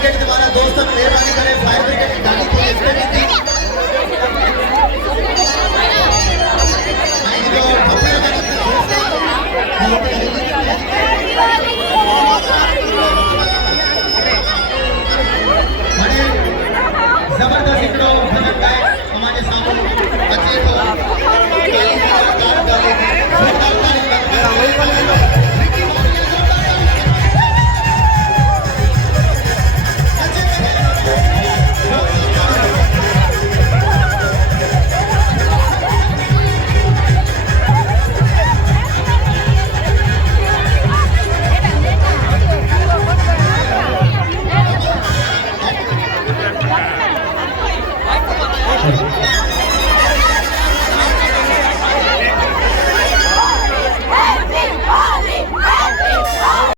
brigade द्वारा दोस्तों मेहरबानी करें फायर ब्रिगेड की गाड़ी को इसमें भी